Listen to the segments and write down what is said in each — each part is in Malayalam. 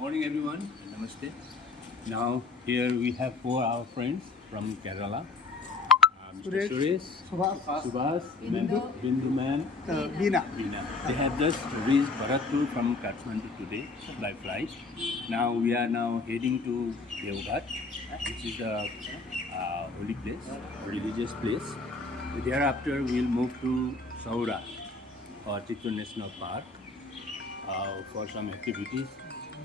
Morning everyone, Namaste. Now here we have four our friends from Kerala. Uh, Mr. Suresh, Subhas, Bindu, Bindu Man, Beena Veena. They have just reached Bharatpur from Kathmandu today by flight. Now we are now heading to Devghat, which is a uh, holy place, a religious place. Thereafter we'll move to Saura or Chittor National Park uh, for some activities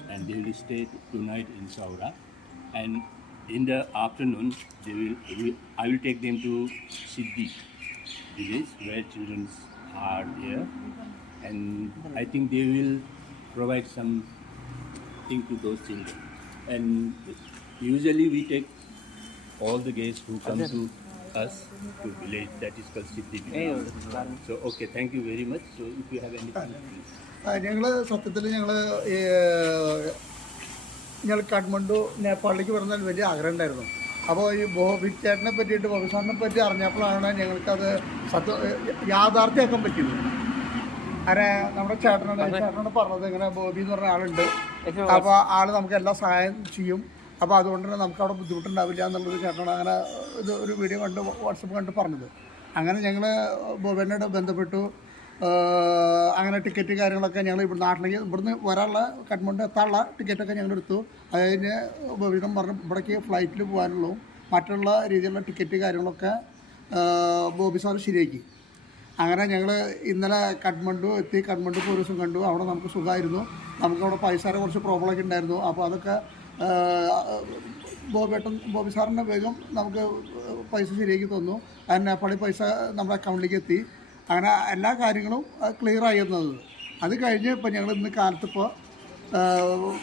and they will stay tonight in Saura. And in the afternoon they will, I will take them to Siddhi village where children are there. And I think they will provide some thing to those children. And usually we take all the guests who come to us to village that is called Siddhi village. So okay thank you very much. So if you have anything please. ഞങ്ങൾ സത്യത്തിൽ ഞങ്ങൾ ഞങ്ങൾ കാഠ്മണ്ഡു നേപ്പാളിലേക്ക് പറഞ്ഞാൽ വലിയ ആഗ്രഹം ഉണ്ടായിരുന്നു. അപ്പോൾ ഈ ബോബി ചേട്ടനെ പറ്റിയിട്ട് ബോബി സാറിനെ പറ്റി അറിഞ്ഞപ്പോഴാണ് ഞങ്ങൾക്കത് സത്യ യാഥാർത്ഥ്യമാക്കാൻ പറ്റിയത്. അരെ നമ്മുടെ ചേട്ടനോട് ചേട്ടനോട് പറഞ്ഞത് ഇങ്ങനെ ബോബി എന്ന് പറഞ്ഞ ആളുണ്ട്. അപ്പോൾ ആൾ നമുക്ക് എല്ലാ സഹായം ചെയ്യും. അപ്പോൾ അതുകൊണ്ട് തന്നെ നമുക്ക് അവിടെ ബുദ്ധിമുട്ടുണ്ടാവില്ല എന്നുള്ളത് ചേട്ടനോട് അങ്ങനെ ഇത് ഒരു വീഡിയോ കണ്ട് വാട്സപ്പ് കണ്ട് പറഞ്ഞത്. അങ്ങനെ ഞങ്ങൾ ബോബിനോട് ബന്ധപ്പെട്ടു. അങ്ങനെ ടിക്കറ്റ് കാര്യങ്ങളൊക്കെ ഞങ്ങൾ ഇവിടെ നാട്ടിലേക്ക് ഇവിടുന്ന് വരാനുള്ള കട്ട്മുണ്ട് എത്താനുള്ള ടിക്കറ്റൊക്കെ ഞങ്ങൾ എടുത്തു. അത് കഴിഞ്ഞ് ബോബിനം പറഞ്ഞു ഇവിടേക്ക് ഫ്ലൈറ്റിൽ പോകാനുള്ളൂ. മറ്റുള്ള രീതിയിലുള്ള ടിക്കറ്റ് കാര്യങ്ങളൊക്കെ ബോബി സാർ ശരിയാക്കി. അങ്ങനെ ഞങ്ങൾ ഇന്നലെ കഠ്മണ്ഡു എത്തി കഠ്മണ്ഡു ദിവസം കണ്ടു. അവിടെ നമുക്ക് സുഖമായിരുന്നു. നമുക്കവിടെ പൈസയുടെ കുറച്ച് പ്രോബ്ലമൊക്കെ ഉണ്ടായിരുന്നു. അപ്പോൾ അതൊക്കെ ബോബേട്ടൻ ബോബി സാറിന്റെ വേഗം നമുക്ക് പൈസ ശരിയാക്കി തന്നു. അതിന് നേപ്പാളി പൈസ നമ്മുടെ അക്കൗണ്ടിലേക്ക് എത്തി. അങ്ങനെ എല്ലാ കാര്യങ്ങളും ക്ലിയർ എന്നത്. അത് കഴിഞ്ഞ് ഇപ്പം ഞങ്ങൾ ഇന്ന് കാലത്തിപ്പോൾ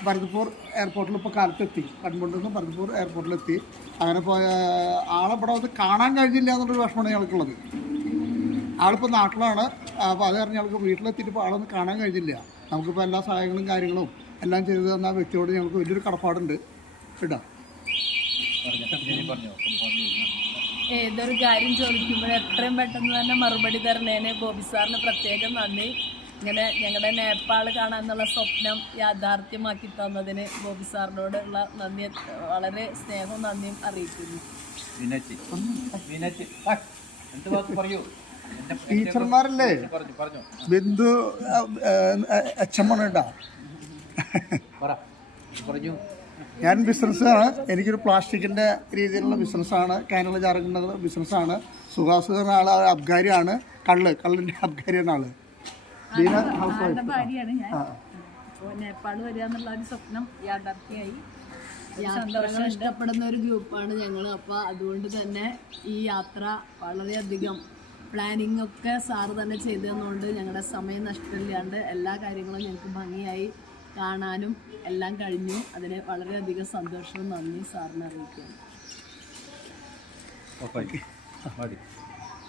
ഭരത്പൂർ എയർപോർട്ടിൽ ഇപ്പോൾ കാലത്തെത്തി. കൺമുണ്ടിൽ നിന്ന് ഭരത്പൂർ എയർപോർട്ടിലെത്തി അങ്ങനെ പോയ ആളെ ഇവിടെ വന്ന് കാണാൻ കഴിഞ്ഞില്ല എന്നുള്ളൊരു വിഷമമാണ് ഞങ്ങൾക്കുള്ളത്. ആളിപ്പോൾ നാട്ടിലാണ്. അപ്പോൾ അത് കാരണം ഞങ്ങൾക്ക് വീട്ടിലെത്തിയിട്ട് ഇപ്പോൾ ആളൊന്നും കാണാൻ കഴിഞ്ഞില്ല. നമുക്കിപ്പോൾ എല്ലാ സഹായങ്ങളും കാര്യങ്ങളും എല്ലാം ചെയ്തു തന്ന ആ വ്യക്തിയോട് ഞങ്ങൾക്ക് വലിയൊരു കടപ്പാടുണ്ട്. കേട്ടോ? ഏതൊരു കാര്യം ചോദിക്കുമ്പോൾ എത്രയും പെട്ടെന്ന് തന്നെ മറുപടി തരണേന് ബോബി സാറിന് പ്രത്യേകം നന്ദി. ഇങ്ങനെ ഞങ്ങളുടെ നേപ്പാൾ കാണാനുള്ള സ്വപ്നം യാഥാർത്ഥ്യമാക്കി തന്നതിന് ബോബി സാറിനോടുള്ള നന്ദി വളരെ സ്നേഹവും നന്ദിയും അറിയിക്കുന്നു. വിനച്ച്. വിനച്ച്. എന്ത് വാക്ക് പറയൂ? എന്റെ ടീച്ചർമാരല്ലേ? പറഞ്ഞു പറഞ്ഞു. ബിന്ദു എച്ച് എം ആണ് കേട്ടോ പറഞ്ഞു ഞാൻ ബിസിനസ്സാണ്. എനിക്കൊരു പ്ലാസ്റ്റിക്കിന്റെ രീതിയിലുള്ള ബിസിനസ്സാണ്. കാനുള്ള ചാറക്കുന്ന ബിസിനസ്സാണ്. സുഹാസ് എന്ന ആൾ അബ്ഗാരിയാണ് കള്ള്. കള്ളിന്റെ അബ്ഗാരിയാണ് ആൾ. ബീന ഹൗസ് വൈഫ് ആളുടെ ഭാര്യയാണ് ഞാൻ. നേപ്പാൾ വരിക എന്നുള്ള ഒരു സ്വപ്നം യാഥാർത്ഥ്യമായി. യാത്രകൾ ഇഷ്ടപ്പെടുന്ന ഒരു ഗ്രൂപ്പാണ് ഞങ്ങൾ അപ്പോൾ അതുകൊണ്ട് തന്നെ ഈ യാത്ര വളരെയധികം പ്ലാനിങ് ഒക്കെ സാറ് തന്നെ ചെയ്തു തന്നുകൊണ്ട് ഞങ്ങളുടെ സമയം നഷ്ടമില്ലാണ്ട് എല്ലാ കാര്യങ്ങളും ഞങ്ങൾക്ക് ഭംഗിയായി കാണാനും എല്ലാം കഴിഞ്ഞു. അതിന് വളരെയധികം സന്തോഷവും നന്ദി സാറിന് മതി